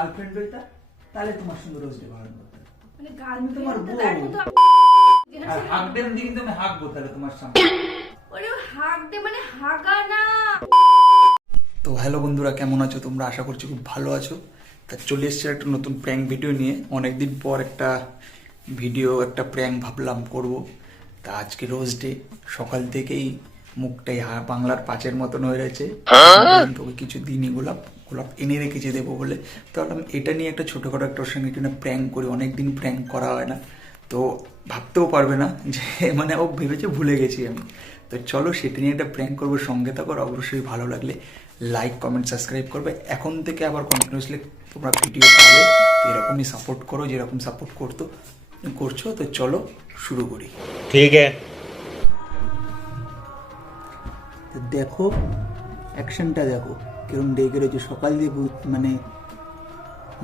Girlfriend হইতা তাহলে তোমার সঙ্গে রোজ ডে পালন করতাম। মানে গার্লফ্রেন্ড তোমার বউ। দেখো তো আর হাগ দেন দিকে কিন্তু আমি হাগবো তাহলে তোমার সামনে। ওরে হাগ দে মানে হাগা না। তো হ্যালো বন্ধুরা, কেমন আছো তোমরা? আশা করছি খুব ভালো আছো। তা চলে এসেছি একটা নতুন প্র্যাঙ্ক ভিডিও নিয়ে। অনেকদিন পর একটা প্র্যাঙ্ক ভাবলাম করব। তা আজকে রোজ ডে, সকাল থেকেই মুখটাই বাংলার পাঁচের মতন হয়ে রয়েছে। তোকে কিছু দিনই গোলাপ এনে রেখেছি দেবো বলে। তো ভাবলাম এটা নিয়ে একটা ছোটোখাটো একটা ওর সঙ্গে একটু প্র্যাঙ্ক করি। অনেকদিন প্র্যাঙ্ক করা হয় না, তো ভাবতেও পারবে না যে মানে ও ভেবেছে ভুলে গেছি আমি। তো চলো সেটা নিয়ে একটা প্র্যাঙ্ক করবো, সঙ্গে থাকো। অবশ্যই ভালো লাগলে লাইক কমেন্ট সাবস্ক্রাইব করবে। এখন থেকে আবার কন্টিনিউসলি তোমরা ভিডিও পাবে। তো এরকমই সাপোর্ট করো যেরকম সাপোর্ট করছো। তো চলো শুরু করি। ঠিক আছে। তো দেখো অ্যাকশনটা দেখো কিরম ডেকে রয়েছে, সকাল দিয়ে মানে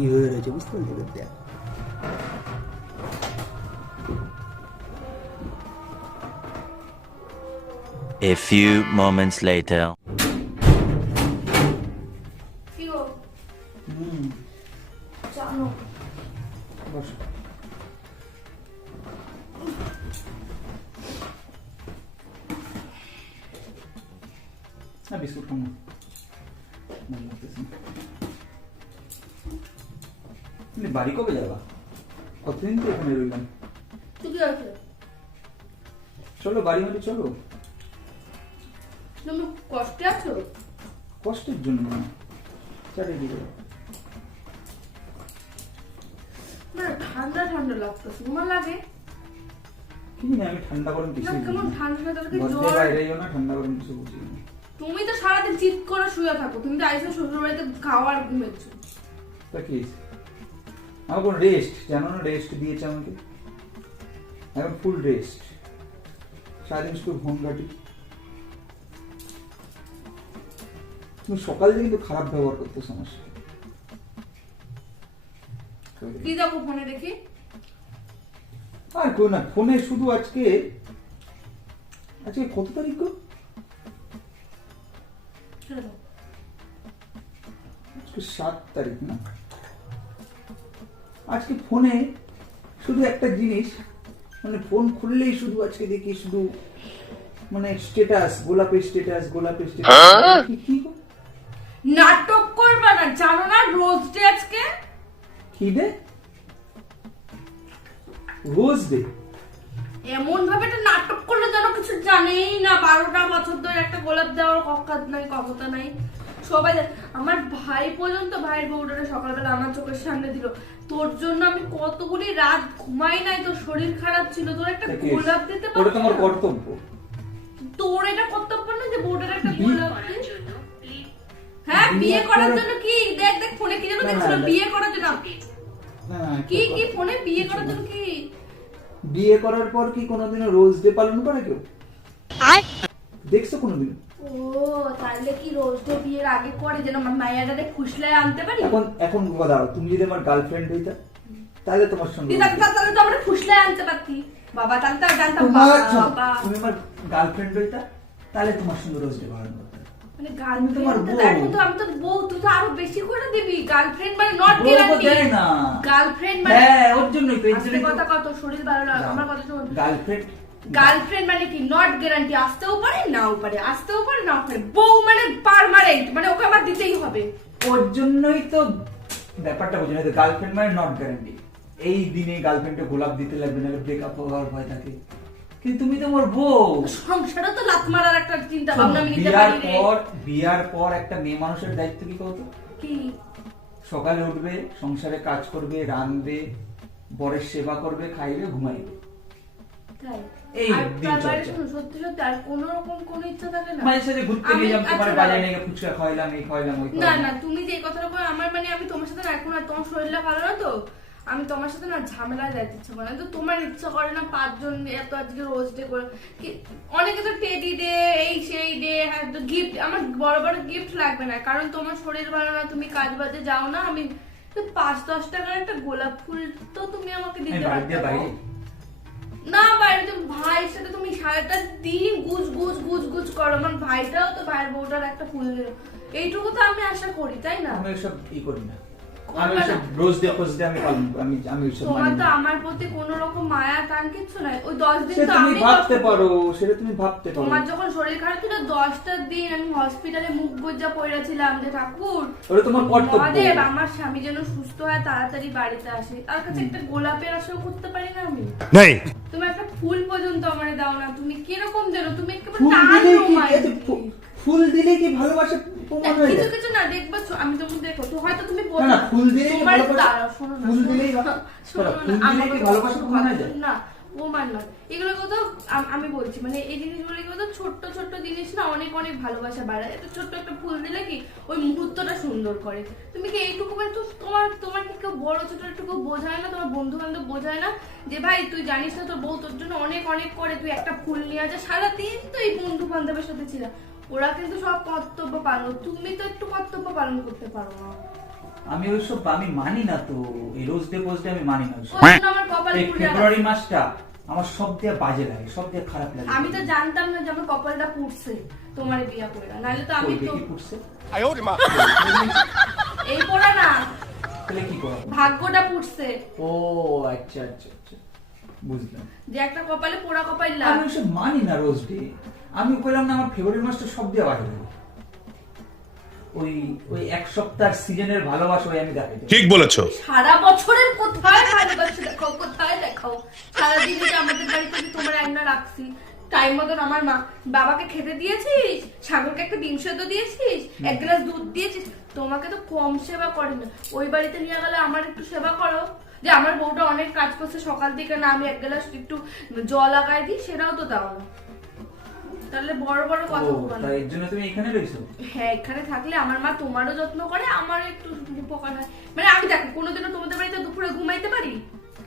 ই হয়ে রয়েছে, বুঝতে পারলে? দেখ A few moments later. কি গো জানো বসো। বিস্কুট খাবো না। বাড়ি কবে যাবা? কতদিন তো এখানে রইলাম। তুই কি আছে চলো বাড়ি মানে চলো। তুমি কষ্টে আছো? কষ্টের জন্য না, চারিদিকে না ঠান্ডা ঠান্ডা লাগতেছে, তোমার লাগে? কি না, আমি ঠান্ডা গরম কিছু না কেমন ঠান্ডা ঠান্ডা লাগে, ঘর জ্বর। থেকে বাইরেও না, ঠান্ডা গরম কিছু বুঝি না। তুমি তো সারাদিন চিৎ করে শুয়ে থাকো। তুমি তো আইসো শ্বশুর বাড়িতে খাওয়ার ঘুমেছো। তা কি হয়েছে? আমার কোনো রেস্ট জানো না, রেস্ট দিয়েছে আমাকে। এখন ফুল রেস্ট, সারাদিন শুধু ঘুম ঘাটি। তুমি সকাল থেকে কিন্তু খারাপ ব্যবহার করতে সমস্যা। কি দেখো ফোনে দেখি? আর কেউ না, ফোনে শুধু আজকে কত তারিখ গো? আজকে 7 তারিখ না? আজকে ফোনে শুধু একটা জিনিস, মানে ফোন খুললেই শুধু আজকে দেখি শুধু মানে স্ট্যাটাস, গোলাপের স্ট্যাটাস, গোলাপের স্ট্যাটাস। কি গো? নাটক করবা না, জানো না রোজ ডে আজকে? কি ডে? Rose day? এমন ভাবে একটা নাটক করলে যেন কিছু জানেই না। 12টা বছর ধরে একটা গোলাপ দেওয়ার কক্কাত নাই, কথা নাই। সবাই আমার ভাই পর্যন্ত, ভাইয়ের বউটারে সকালবেলা আমার চোখের সামনে দিল। তোর জন্য আমি কতগুলি রাত ঘুমাই নাই, তোর শরীর খারাপ ছিল, তোর একটা গোলাপ দিতে ওটা পারবি তোমার না? কর্তব্য। তোর এটা কর্তব্য না যে বউটার একটা গোলাপ দিস? হ্যাঁ, বিয়ে করার জন্য কি? দেখ দেখ ফোনে কি যেন দেখছিল, বিয়ে করার জন্য কি ফোনে বিয়ে করার জন্য কি? বিয়ে করার পর কি কোনোদিনও রোজ ডে পালন করে কেউ? দেখছো কোনোদিন? ও তাহলে কি রোজ ডে বিয়ের আগে করে যেন আমার মাইয়াটারে ফুসলায় আনতে পারি? এখন দাও, তুমি যদি আমার গার্লফ্রেন্ড হইতা তাহলে তোমার সঙ্গে তাহলে তো আমরা ফুসলায় আনতে পারতি বাবা। তাহলে তো জানতাম বাবা। তুমি আমার গার্লফ্রেন্ড হইতা তাহলে তোমার সঙ্গে রোজ ডে পালন করতাম। মানে তোমার গার্লফ্রেন্ড বউ। এখন তো আমি তো বউ, তুই তো আরো বেশি করে দিবি। গার্লফ্রেন্ড মানে নট গ্যারান্টি। না গার্লফ্রেন্ড মানে হ্যাঁ, ওর জন্যই তো আজকে কথা কত শরীর ভালো লাগে, আমার কথা শোন। গার্লফ্রেন্ড মানে কি? Not guarantee. আসতেও পারে নাও পারে, আসতেও পারে নাও পারে। বউ মানে পার্মানেন্ট, মানে ওকে আমার দিতেই হবে। ওর জন্যই তো ব্যাপারটা বুঝে না। গার্লফ্রেন্ড মানে নট গ্যারান্টি। এই দিনে গার্লফ্রেন্ডকে গোলাপ দিতে লাগবে, না ব্রেকআপ হওয়ার ভয় থাকে। কিন্তু তুমি তো আমার বউ। সংসারে তো লাত মারার একটা চিন্তা ভাবনা আমি নিতে পারি রে। বিয়ার পর একটা মেয়ে মানুষের দায়িত্ব কি কত? কি? সকালে উঠবে, সংসারে কাজ করবে, রাঁধবে, বরের সেবা করবে, খাইবে, ঘুমাইবে। তাই? এই আর দিন তার বাইরে চর্চা। শুনো, সত্যি সত্যি আর কোনো রকম কোনো ইচ্ছা থাকে না? মাঝে সাথে ঘুরতে নিয়ে যাম, তোমার আচ্ছা, বাজারে নিয়ে গিয়ে ফুচকা খাওয়াইলাম, এই খাওয়াইলাম, ওই না খাওয়াইলাম। না, তুমি যে এই কথাটা বলো, আমার মানে আমি তোমার সাথে না এখন আর তোমার শরীরটা ভালো না তো, আমি তোমার সাথে না ঝামেলায় যাইতে ইচ্ছা করে না। তো তোমার ইচ্ছা করে না 5 জন এত আজকে রোজ ডে করে অনেকে তো টেডি ডে, এই সেই ডে, হ্যাঁ তো গিফট। আমার বড় বড় গিফট লাগবে না, কারণ তোমার শরীর ভালো না, তুমি কাজ বাজে যাও না। আমি 5-10 টাকার একটা গোলাপ ফুল তো তুমি আমাকে দিতে পারতে। না বাড়িতে ভাইয়ের সাথে তুমি সারাটা দিন গুজ গুজ গুজ গুজ করো। আমার ভাইটাও তো ভাইয়ের বউটার একটা ফুল দিল, এইটুকু তো আমি আশা করি, তাই না? আমি এসব করি না। আমি করবে ওইসব না। রোজ ডে ফোজ ডে আমি আমি ওইসব তোমার মানি তো না। আমার প্রতি কোনো রকম মায়া টান কিচ্ছু নাই। ওই 10 দিন সেটা তো তুমি আমি ভাবতে কষ্ট পারো, সেটা তুমি ভাবতে পারো। তোমার যখন শরীর খারাপ ছিল 10টা দিন আমি হসপিটালে মুখ বুজ্জা পড়েছিলাম যে ঠাকুর ওটা তোমার কর্তব্য। মহাদেব আমার স্বামী যেন সুস্থ হয় তাড়াতাড়ি বাড়িতে আসে। তার কাছে একটা গোলাপের আশাও করতে পারি না আমি? नहीं তুমি একটা ফুল পর্যন্ত আমারে দাও না। তুমি কিরকম দেন? তুমি একেবারে ফুল টান দিলে কি romantic। ফুল দিলে কি ভালোবাসা প্রমাণ হয়ে কিছু যায়? কিছু না দেখবা আমি তুমি দেখো তো হয়তো তুমি না, না, ফুল দিলেই কি তোমার ভালোবাসা? দাঁড়াও, শোনো না, ফুল শোনো দিলেই না, শোনো ফুল না, দিলেই আমার কি কথা ভালোবাসা শোনো, প্রমাণ হয়ে যায়? না প্রমাণ নয় এগুলো কথা। আমি বলছি মানে এই জিনিসগুলো কি বলতো, ছোট্ট ছোট্ট জিনিস না অনেক অনেক ভালোবাসা বাড়ায়। এত ছোট্ট একটা ফুল দিলে কি ওই মুহূর্তটা সুন্দর করে। তুমি কি এইটুকু মানে তোমার কি কেউ বড় ছোট একটু বোঝায় না? তোমার বন্ধু বান্ধব বোঝায় না যে ভাই তুই জানিস না তোর বউ তোর জন্য অনেক অনেক করে, তুই একটা ফুল নিয়ে যা, সারাদিন তো এই বন্ধু বান্ধবের সাথে ছিল। ওরা কিন্তু সব কর্তব্য পালন, তুমি তো একটু কর্তব্য পালন করতে পারো না। আমি ওইসব আমি মানি না তো, এই রোজ ডে ফোজ ডে আমি মানি না ওইসব। ওই জন্য আমার কপাল এই পুড়ে ফেব্রুয়ারি মাসটা আমার সব দিয়ে বাজে লাগে, সব দিয়ে খারাপ লাগে। আমি তো জানতাম না যে আমার কপালটা পুড়ছে তোমার বিয়া করে, নাহলে তো আমি ওই তো দেখি ফুটছে, এই পড়া না, তাহলে কি করব? ভাগ্যটা পুড়ছে ও আচ্ছা আচ্ছা আচ্ছা, বুঝলাম। যে একটা কপালে পোড়া কপাল আমি ওইসব মানি না রোজ ডে। আমি বললাম না আমার ফেব্রুয়ারি মাসটা সব দিয়ে বাজে লাগে। ওই ওই এক সপ্তাহ সিজনের ভালোবাসা ওই আমি দেখাই। ठीक बोलेছো সারা বছরের কোথায় ভালোবাসা দেখাও, কোথায় দেখাও? সারাদিন যে আমাদের বাড়িতে যে তোমার রান্না রাখছি টাইম মতন, আমার মা বাবাকে খেতে দিয়েছিস, সাগরকে একটা ডিম সেদ্ধ দিয়েছিস, এক গ্লাস দুধ দিয়েছিস, তোমাকে তো কম সেবা করে না। ওই বাড়িতে নিয়ে গেলে আমার একটু সেবা করো, যে আমার বউটা অনেক কাজ করছে সকাল থেকে, না আমি এক গ্লাস একটু জল লাগাই দিই, সেটাও তো দাও না। তাহলে বড় বড় কথা ও, বলবো না। তাই এর জন্য তুমি এখানে রইছো? হ্যাঁ, এখানে থাকলে আমার মা তোমারও যত্ন করে, আমারও একটু উপকার হয়। মানে আমি দেখো কোনোদিনও তোমাদের বাড়িতে দুপুরে ঘুমাইতে পারি?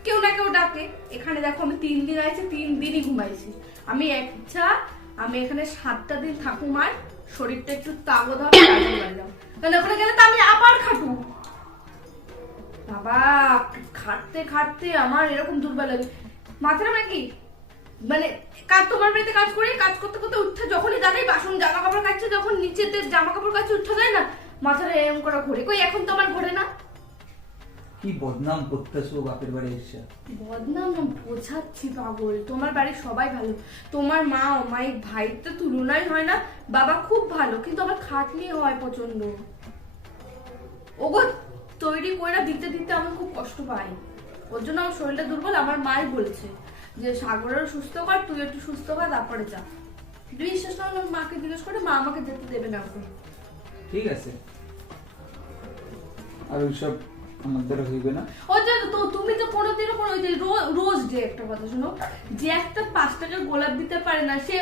কেউ না কেউ ডাকে। এখানে দেখো আমি 3 দিন আইছি, 3 দিনই ঘুমাইছি। আমি ইচ্ছা আমি এখানে 7টা দিন থাকুম, আর শরীরটা একটু তাগদ হবে, তারপর বাড়ি যাবো। কারণ ওখানে গেলে তো আমি আবার খাটু। বাবা, খাটতে খাটতে আমার এরকম দুর্বল লাগে মাথাটা নাকি। মানে কাজ তোমার বাড়িতে কাজ করে, কাজ করতে করতে উঠতে যখনই দাঁড়াই বাসন জামা কাপড় কাটছে, যখন নিচেতে জামা কাপড় কাটছে উঠতে যায় না, মাথাটা এরকম করে ঘোরে। কই এখন তো আমার ঘোরে না। কি বদনাম করতেছো বাপের বাড়ি এসে? বদনাম না, বোঝাচ্ছি পাগল। তোমার বাড়ির সবাই ভালো, তোমার মা অমায়িক, ভাই তো তুলনাই হয় না, বাবা খুব ভালো, কিন্তু আমার খাটনি হয় প্রচন্ড। ওগো তৈরি করে দিতে দিতে আমার খুব কষ্ট পাই, ওর জন্য আমার শরীরটা দুর্বল। আমার মাই বলছে যে সাগরেরও সুস্থ কর, তুই একটু সুস্থ কর, তারপরে যা। বিশ্বাস না হলে মাকে জিজ্ঞেস করে, মা আমাকে যেতে দেবে না এখন। ঠিক আছে, আর ওইসব আমার দ্বারা হইবে না। ওই যে তো তুমি তো কোনোদিনও কোনো ওই যে রোজ ডে একটা কথা শোনো, যে একটা 5 টাকার গোলাপ দিতে পারে না সে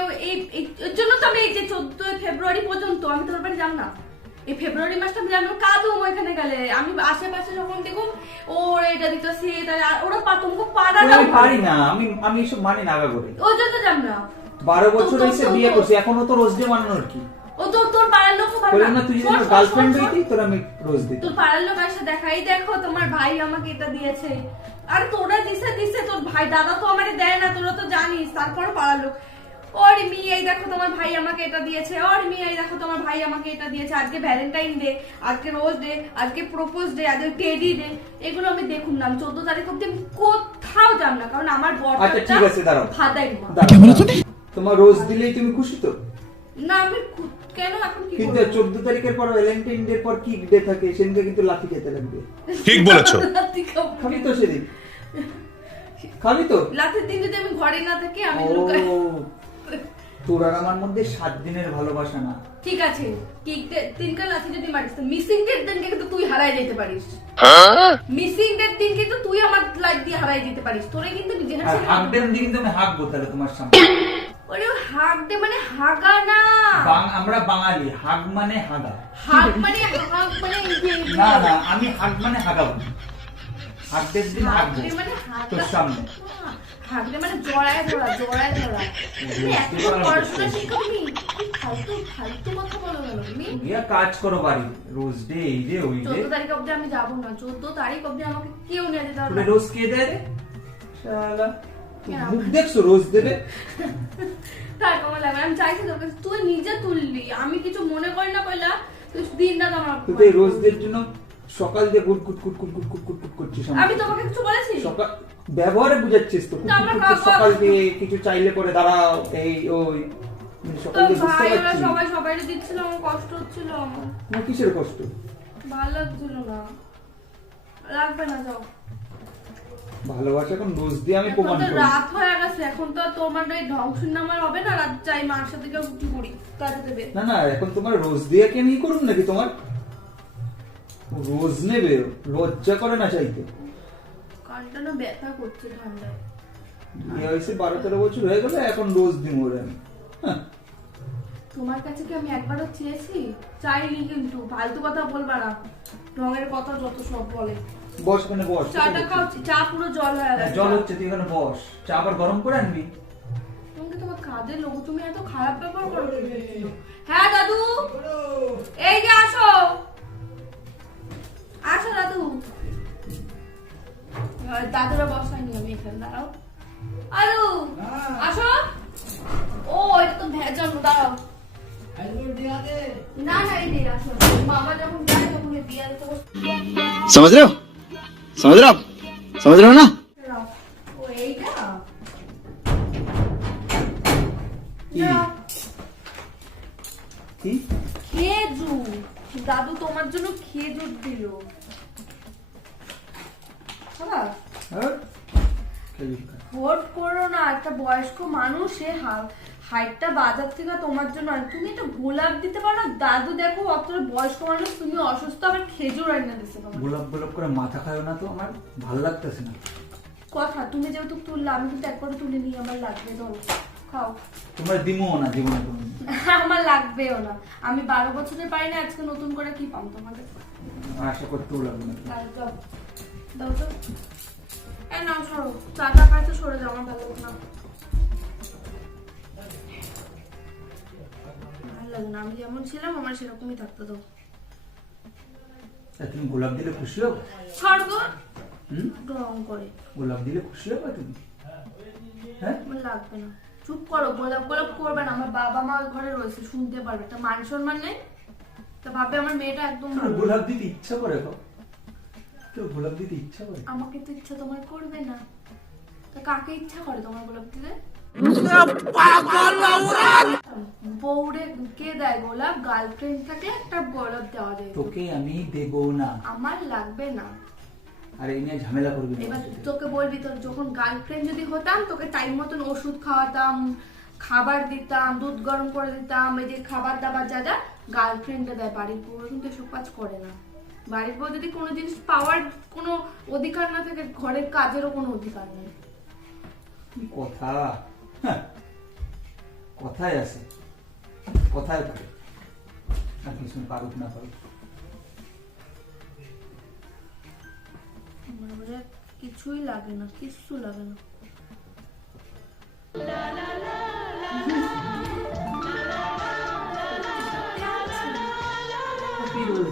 এর জন্য তো আমি এই যে 14 ফেব্রুয়ারি পর্যন্ত আমি তোমার বাড়ি যাব না। এই ফেব্রুয়ারি মাসটা আমি জানো কাঁদুম ওইখানে গেলে। আমি আশেপাশে যখন দেখুম ও এটা দিত সে ওরা তোমাকে পাড়াটা আমি পারি না, আমি এসব মানি না আগা করে। ওই জন্য যাব না। 12 বছর হয়েছে বিয়ে করছি, এখনো তো রোজ ডে মানানোর কি? ও তো তোর পাড়ার লোক বললাম না তুই যদি আমার গার্লফ্রেন্ড হইতি তোর আমি রোজ দিতাম। তোর পাড়ার লোক এসে দেখাই, দেখো তোমার ভাই আমাকে এটা দিয়েছে। আর তোরা দিছে তোর ভাই, দাদা তো আমাকে দেয় না, তোরা তো জানিস। তারপর পাড়ার লোক, ওর মেয়ে এই দেখো তোমার ভাই আমাকে এটা দিয়েছে, ওর মেয়ে এই দেখো তোমার ভাই আমাকে এটা দিয়েছে, আজকে ভ্যালেন্টাইন ডে, আজকে রোজ ডে, আজকে প্রপোজ ডে, আজকে টেডি ডে, এগুলো আমি দেখুন না। আমি 14 তারিখ অব্দি আমি কোথাও যাব না, কারণ আমার আচ্ছা ঠিক আছে, দাঁড়াও ফাদাই তোমার রোজ দিলেই তুমি খুশি তো? না আমি কেন এখন কি কিন্তু 14 তারিখের পর ভ্যালেন্টাইন ডে পর কি ডে থাকে, সেদিনকে কিন্তু লাঠি খেতে লাগবে। ঠিক বলেছো খাবি তো সেদিন? খাবি তো? লাথের দিন যদি আমি ঘরে না থাকি আমি ও, লুকাই। তোর আর আমার মধ্যে 7 দিনের ভালোবাসা না। ঠিক আছে, কি 3 লাথি যদি মারিস, মিসিং ডেট দিন কিন্তু তুই হারাই যেতে পারিস। মিসিং ডেট দিন কিন্তু তুই আমার লাইফ দিয়ে হারাই যেতে পারিস। তোরে কিন্তু নিজে আর হাগ দেন দিন কিন্তু আমি হাগবো তাহলে তোমার সামনে। ওরে হাগ দে মানে হাগা না, আমরা বাঙালি, হাগ মানে হাগা। হাগ মানে না না, আমি হাগ মানে হাগাবো। হাগ দেন দিন হাগবো মানে হাগা, তোর সামনে। হাগ দে মানে জড়ায় ধরা, জড়ায় ধরা। তুমি এত পড়াশোনা শিখোনি, ফালতু ফালতু কথা বলো কেন তুমি? গিয়া কাজ করো বাড়ি, রোজ ডে এই ডে ওই ডে। 14 তারিখ অবধি আমি যাবো না, 14 তারিখ অবধি আমাকে কেউ নিয়ে যেতে পারবে তোরে না। রোজ কে দেয় রে? শালা কেন? মুখ দেখছো রোজ দেবে? থাক আমার লাগবে না, আমি চাইছি তোর কাছে, তুই নিজে তুললি, আমি কিছু মনে করি না কইলা, তুই দিন রাত আমার তুই তো এই রোজদের জন্য সকাল দিয়ে গুট গুট গুট গুট গুট গুট গুট গুট করছিস আমাকে। আমি তোমাকে কিছু বলেছি? সকাল ব্যবহারে বুঝাচ্ছিস তো, তা আমরা সকাল দিয়ে কিছু চাইলে করে দাঁড়াও এই ওই তো সকাল দিয়ে বুঝতে ভাইরা পারছি সবাই সবাইকে দিচ্ছিল, আমার কষ্ট হচ্ছিল, আমার না। কিসের কষ্ট? ভালো লাগছিল না। লাগবে না, যাও। ভালোবাসা এখন রোজ দিয়ে আমি এখন প্রমাণ তো করি। রাত হয়ে গেছে, এখন তো আর তোমার এই ধ্বংসের নামার হবে না। রাত চাই মার সাথে কেউ কিছু করি, কাজে দেবে। না না, এখন তোমার রোজ দিয়ে কি আমি করুন নাকি? তোমার রোজ নেবে, লজ্জা করে না চাইতে? কানটা না ব্যথা করছে ঠান্ডায়। বিয়ে হয়েছে 12-13 বছর হয়ে গেল, এখন রোজ দিই ওরে আমি। হ্যাঁ, তোমার কাছে কি আমি একবারও চেয়েছি? চাইনি, কিন্তু ফালতু কথা বলবা না। রঙের কথা যত সব বলে। বস এখানে বস। চাটা খাও, চা পুরো জল হয়ে গেছে। জল হচ্ছে, তুই এখানে বস। চা আবার গরম করে আনবি? তোমাকে তোমার কাজের লোক, তুমি এত খারাপ ব্যবহার করো। হ্যাঁ দাদু, এই যে আসো আসো দাদু। দাদুরা বসায়নি, আমি এখানে দাঁড়াও। আলু আসো। ও এটা তো ভেজানো, দাঁড়াও। না না, এই নিয়ে আসো। মামা যখন যায় তখন এই বিয়ার তো समझ रहे हो आप समझ रहे हो ना? ও এইটা কি? না, কি? খেজুর। দাদু তোমার জন্য খেজুর দিল। হ্যাঁ, হ্যাঁ? খেজুর খা। ভোট করো না, একটা বয়স্ক মানুষ, সে হাইটটা বাজার থেকে তোমার জন্য আর তুমি একটা গোলাপ দিতে পারো। দাদু দেখো অতটা বয়স্ক মানুষ, তুমি অসুস্থ, আবার খেজুর আইনা দিচ্ছে তোমার। গোলাপ গোলাপ করে মাথা খায় না তো, আমার ভালো লাগতেছে না। কথা তুমি যেহেতু তুললে, আমি কিন্তু একবারও তুলে নিয়ে আমার লাগবে, ধরো খাও। তোমার দিমও না জীবনে তুমি। আমার লাগবেও না, আমি 12 বছরের পাই না, আজকে নতুন করে কি পাম তোমাদের? আশা করতেও লাগবে না। আর দাও দাও তো। নাও সরো, চাটা পায় তো সরে যাও, আমার ভালো লাগে না। ভালো লাগে না, আমি যেমন ছিলাম আমার সেরকমই থাকতে দাও। তা তুমি গোলাপ দিলে খুশি হবে? স্বর্গ হুম? রং করে। গোলাপ দিলে খুশি হবে তুমি? হ্যাঁ? আমার লাগবে না, চুপ করো। গোলাপ গোলাপ করবে না, আমার বাবা মা ওই ঘরে রয়েছে, শুনতে পারবে। একটা মান সম্মান নেই, তা ভাবে আমার মেয়েটা একদম তোর ভালো। গোলাপ দিতে ইচ্ছা করে গো? কেউ গোলাপ দিতে ইচ্ছা করে? আমাকে তো ইচ্ছা তোমার করবে না, তা কাকে ইচ্ছা করে তোমার গোলাপ দিতে? বউরে কে দেয় গোলাপ? গার্লফ্রেন্ড থাকলে একটা গোলাপ দেওয়া যায়। তোকে আমি দেবো না। আমার লাগবে না। আর এই নিয়ে ঝামেলা করবি না এবার আমার সাথে। তোকে বলবি, তোর যখন গার্লফ্রেন্ড যদি হতাম, তোকে টাইম মতন ওষুধ খাওয়াতাম, খাবার দিতাম, দুধ গরম করে দিতাম, এই যে খাবার দাবার যা যা গার্লফ্রেন্ডে দেয়। বাড়ির বউ কিন্তু এসব কাজ করে না। বাড়ির বউ যদি কোনো জিনিস পাওয়ার কোনো অধিকার না থাকে, ঘরের কাজেরও কোনো অধিকার নেই। কি কথা? হ্যাঁ, কথায় আছে, কথায় পারে। আর কিছু পারুক না পারুক। আমার বলে কিছুই লাগে না, কিচ্ছু লাগে না। কি বলবি?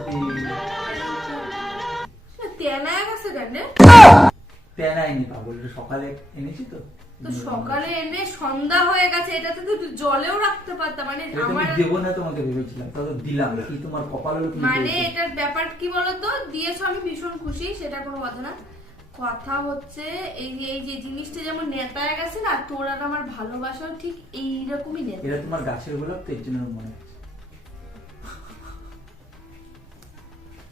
তেনায় গেছে কেন? তেনাইনি পাগল, সকালে এনেছি তো। তো সকালে এনে সন্ধ্যা হয়ে গেছে, এটাতে তো জলেও রাখতে পারতাম। মানে এটা আমি আমার দেবো না তোমাকে ভেবেছিলাম, তা তো দিলাম। কি তোমার কপাল হলো তুমি মানে দিয়েছো। এটার ব্যাপার কি বলতো, দিয়েছো, আমি ভীষণ খুশি, সেটা কোনো কথা না। কথা হচ্ছে এই যে জিনিসটা যেমন নেতায় গেছে না, তোর আর আমার ভালোবাসাও ঠিক এইরকমই নেতা। এটা তোমার গাছের গোলাপ তো, এর জন্য মনে হচ্ছে।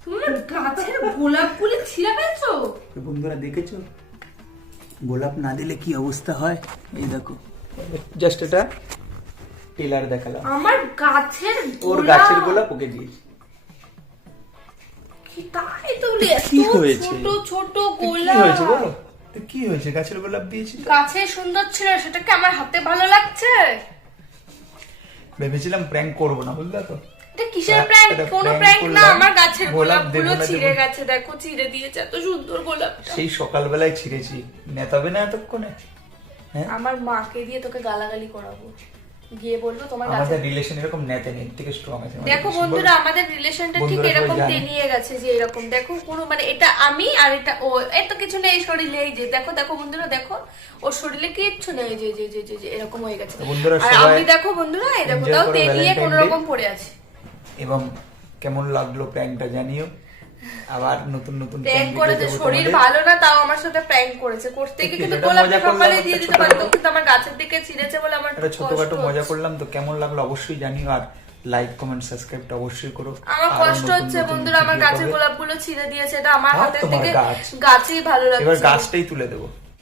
তুমি আমার গাছের গোলাপ গুলি ছিঁড়ে ফেলছো। তো বন্ধুরা দেখেছো গোলাপ না দিলে কি অবস্থা হয়? এই দেখো, জাস্ট এটা টেলার দেখালাম। আমার গাছের ওর গাছের গোলাপ ওকে দিয়েছি। কি তাই তো বলি, এত কি হয়েছে? ছোট ছোট কি গোলাপ। হয়েছে বলো তো, কি হয়েছে? গাছের গোলাপ দিয়েছি তো। গাছে সুন্দর ছিল, সেটাকে আমার হাতে ভালো লাগছে। ভেবেছিলাম প্র্যাঙ্ক করবো না, বুঝলা তো। এটা কিসের প্র্যাঙ্ক? এটা কোনো prank প্র্যাঙ্ক না, করলাম। আমার গাছের গোলাপ গোলাপগুলো দেবো না, ছিঁড়ে দেবো না। গেছে, দেখো ছিঁড়ে দিয়েছে, এত সুন্দর গোলাপটা। সেই সকালবেলায় ছিঁড়েছি, নেতাবে না এতক্ষণে। হ্যাঁ, আমার মাকে দিয়ে তোকে গালাগালি করাবো, গিয়ে বলবো তোমার গাছে। আমাদের রিলেশন এরকম নেতে নেই, থেকে স্ট্রং আছে আমাদের দেখো relation। বন্ধুরা, আমাদের রিলেশনটা ঠিক বন্ধুরা সবাই এরকম জানে। টেনিয়ে গেছে, যে এরকম দেখো কোনো মানে এটা আমি আর এটা ও, এত কিছু নেই শরীরে। এই যে দেখো দেখো বন্ধুরা, দেখো ওর শরীরে কিচ্ছু নেই, যে যে যে যে যে এরকম হয়ে গেছে। তো বন্ধুরা আর সবাই আমি দেখো বন্ধুরা, এই দেখো enjoy তাও করো টেনিয়ে Valentine কোন Day। রকম পড়ে আছে। এবং কেমন লাগলো প্র্যাঙ্কটা জানিও। আবার নতুন নতুন প্র্যাঙ্ক prank করেছে, video দেবো শরীর তোমাদের। ভালো না তাও আমার সাথে প্র্যাঙ্ক করেছে, করতে গিয়ে কিন্তু যেটা গোলাপ মজা করলাম সকালে একটা দিয়ে দিতে ছোটখাটো- পারতো, কিন্তু আমার গাছের দিকে ছিঁড়েছে বলে আমার একটা খুব ছোটখাটো কষ্ট মজা হচ্ছে। করলাম, তো কেমন লাগলো অবশ্যই জানিও, আর লাইক কমেন্ট সাবস্ক্রাইবটা অবশ্যই করো। আমার আরো কষ্ট নতুন হচ্ছে নতুন বন্ধুরা, আমার video গাছের পাবে। গোলাপগুলো ছিঁড়ে দিয়েছে, এটা আমার হ্যাঁ, হাতের তোমার থেকে গাছ। গাছই ভালো এবার লাগছে। গাছটাই তুলে দেবো।